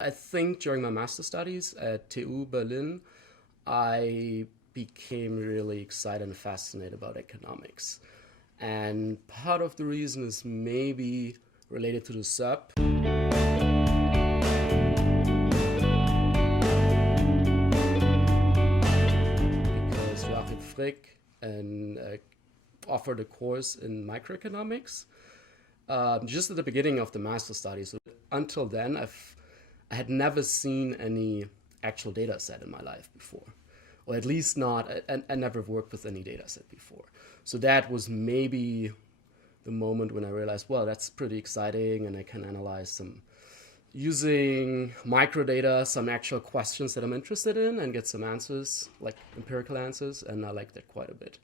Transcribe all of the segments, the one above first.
I think during my master studies at TU Berlin, I became really excited and fascinated about economics. And part of the reason is maybe related to the SOEP. Because Joachim Frick offered a course in microeconomics just at the beginning of the master studies. So until then, I had never seen any actual data set in my life before, or at least not, I never worked with any data set before. So that was maybe the moment when I realized, well, that's pretty exciting, and I can analyze some, using microdata, some actual questions that I'm interested in and get some answers, like empirical answers, and I like that quite a bit.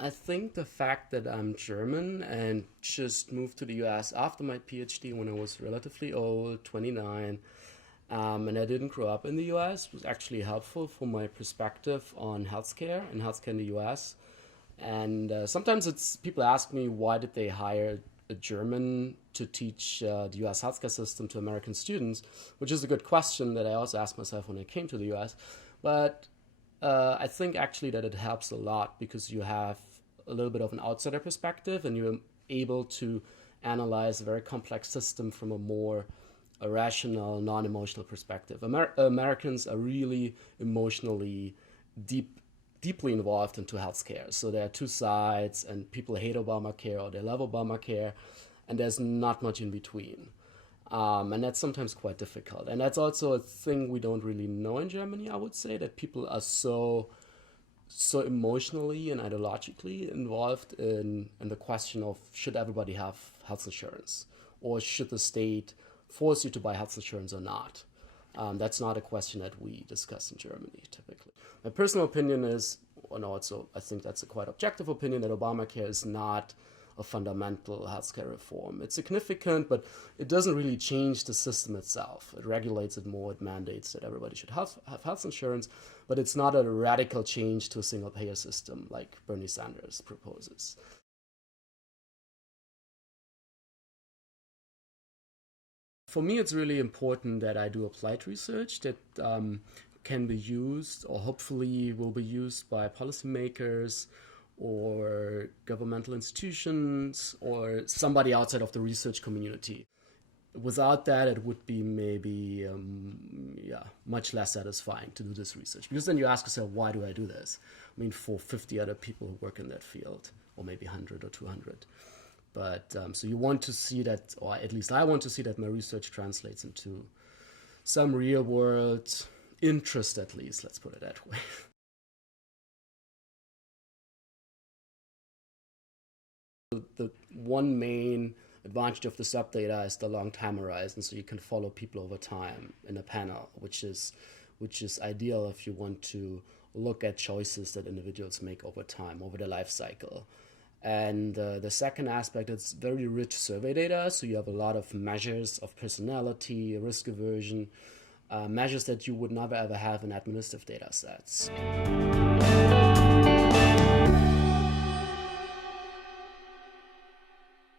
I think the fact that I'm German and just moved to the US after my PhD when I was relatively old, 29, and I didn't grow up in the US was actually helpful for my perspective on healthcare and healthcare in the US. And sometimes people ask me, why did they hire a German to teach the US healthcare system to American students, which is a good question that I also asked myself when I came to the US. But I think actually that it helps a lot because you have a little bit of an outsider perspective and you're able to analyze a very complex system from a more rational, non-emotional perspective. Americans are really emotionally deeply involved into healthcare. So there are two sides, and people hate Obamacare or they love Obamacare, and there's not much in between. And that's sometimes quite difficult. And that's also a thing we don't really know in Germany, I would say, that people are so emotionally and ideologically involved in the question of, should everybody have health insurance? Or should the state force you to buy health insurance or not? That's not a question that we discuss in Germany, typically. My personal opinion is, and also I think that's a quite objective opinion, that Obamacare is not a fundamental healthcare reform. It's significant, but it doesn't really change the system itself. It regulates it more, it mandates that everybody should have health insurance, but it's not a radical change to a single payer system like Bernie Sanders proposes. For me, it's really important that I do applied research that can be used, or hopefully will be used, by policymakers or governmental institutions or somebody outside of the research community. Without that, it would be maybe much less satisfying to do this research, because then you ask yourself, why do I do this? I mean, for 50 other people who work in that field, or maybe 100 or 200. But so you want to see that, or at least I want to see that my research translates into some real world interest, at least, let's put it that way. The one main advantage of the SOEP data is the long time horizon, so you can follow people over time in a panel, which is ideal if you want to look at choices that individuals make over time, over their life cycle. And the second aspect, it's very rich survey data, so you have a lot of measures of personality, risk aversion, measures that you would never ever have in administrative data sets.